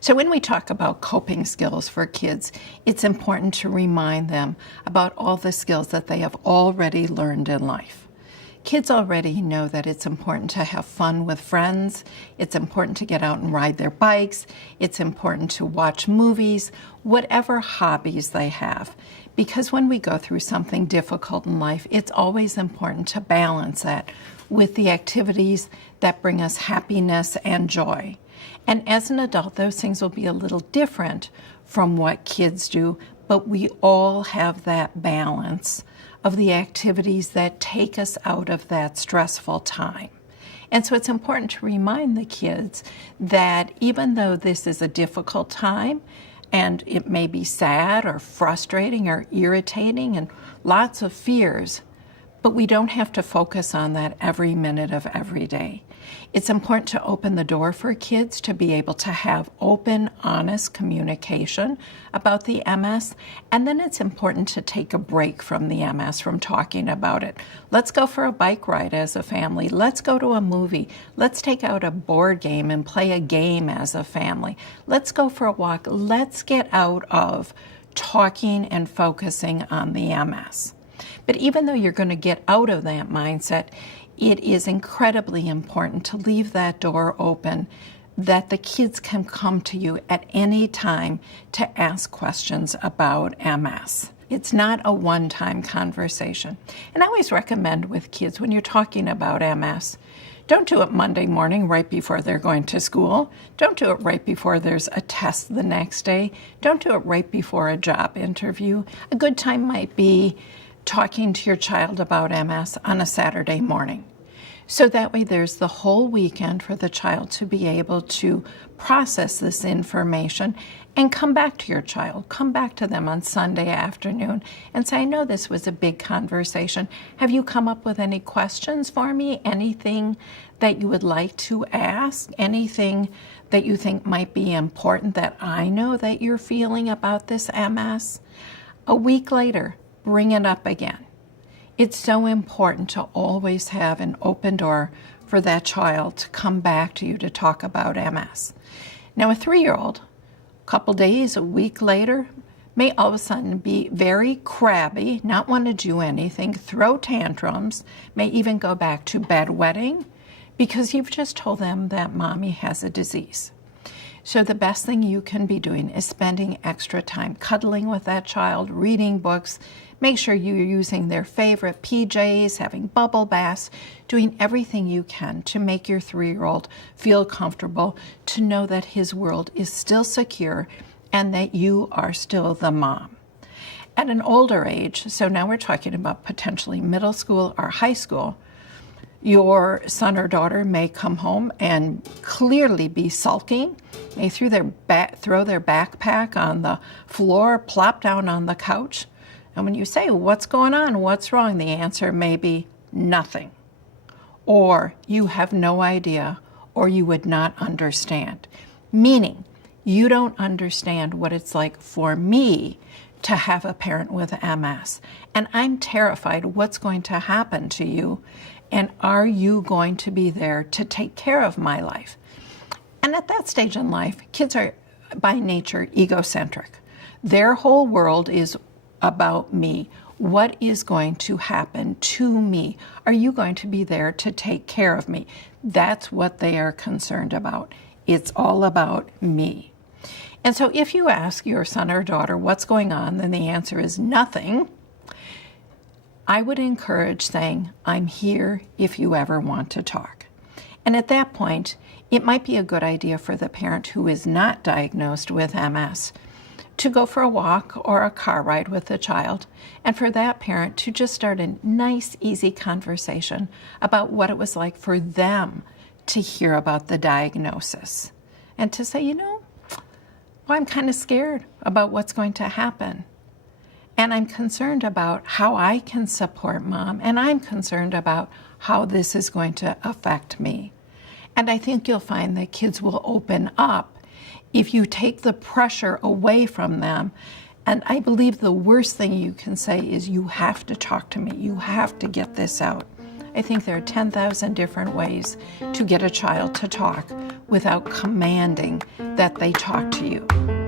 So when we talk about coping skills for kids, it's important to remind them about all the skills that they have already learned in life. Kids already know that it's important to have fun with friends, it's important to get out and ride their bikes, it's important to watch movies, whatever hobbies they have. Because when we go through something difficult in life, it's always important to balance that with the activities that bring us happiness and joy. And as an adult, those things will be a little different from what kids do, but we all have that balance of the activities that take us out of that stressful time. And so it's important to remind the kids that even though this is a difficult time, and it may be sad or frustrating or irritating and lots of fears, but we don't have to focus on that every minute of every day. It's important to open the door for kids to be able to have open, honest communication about the MS, and then it's important to take a break from the MS, from talking about it. Let's go for a bike ride as a family. Let's go to a movie. Let's take out a board game and play a game as a family. Let's go for a walk. Let's get out of talking and focusing on the MS. But even though you're going to get out of that mindset, it is incredibly important to leave that door open, that the kids can come to you at any time to ask questions about MS. It's not a one-time conversation. And I always recommend with kids, when you're talking about MS, don't do it Monday morning right before they're going to school. Don't do it right before there's a test the next day. Don't do it right before a job interview. A good time might be talking to your child about MS on a Saturday morning. So that way there's the whole weekend for the child to be able to process this information and come back to your child. Come back to them on Sunday afternoon and say, I know this was a big conversation. Have you come up with any questions for me? Anything that you would like to ask? Anything that you think might be important that I know that you're feeling about this MS? A week later, bring it up again. It's so important to always have an open door for that child to come back to you to talk about MS. Now, a 3-year-old, a couple days, a week later, may all of a sudden be very crabby, not want to do anything, throw tantrums, may even go back to bedwetting because you've just told them that mommy has a disease. So the best thing you can be doing is spending extra time cuddling with that child, reading books. Make sure you're using their favorite PJs, having bubble baths, doing everything you can to make your 3-year-old feel comfortable, to know that his world is still secure and that you are still the mom. At an older age, so now we're talking about potentially middle school or high school, your son or daughter may come home and clearly be sulking. They throw their backpack on the floor, plop down on the couch. And when you say, what's going on? What's wrong? The answer may be nothing. Or you have no idea, or you would not understand. Meaning, you don't understand what it's like for me to have a parent with MS. And I'm terrified what's going to happen to you. And are you going to be there to take care of my life? And at that stage in life, kids are by nature egocentric. Their whole world is about me. What is going to happen to me? Are you going to be there to take care of me? That's what they are concerned about. It's all about me. And so if you ask your son or daughter what's going on, then the answer is nothing. I would encourage saying, I'm here if you ever want to talk. And at that point, it might be a good idea for the parent who is not diagnosed with MS to go for a walk or a car ride with the child, and for that parent to just start a nice, easy conversation about what it was like for them to hear about the diagnosis. And to say, well, I'm kind of scared about what's going to happen. And I'm concerned about how I can support mom, and I'm concerned about how this is going to affect me. And I think you'll find that kids will open up if you take the pressure away from them. And I believe the worst thing you can say is, you have to talk to me. You have to get this out. I think there are 10,000 different ways to get a child to talk without commanding that they talk to you.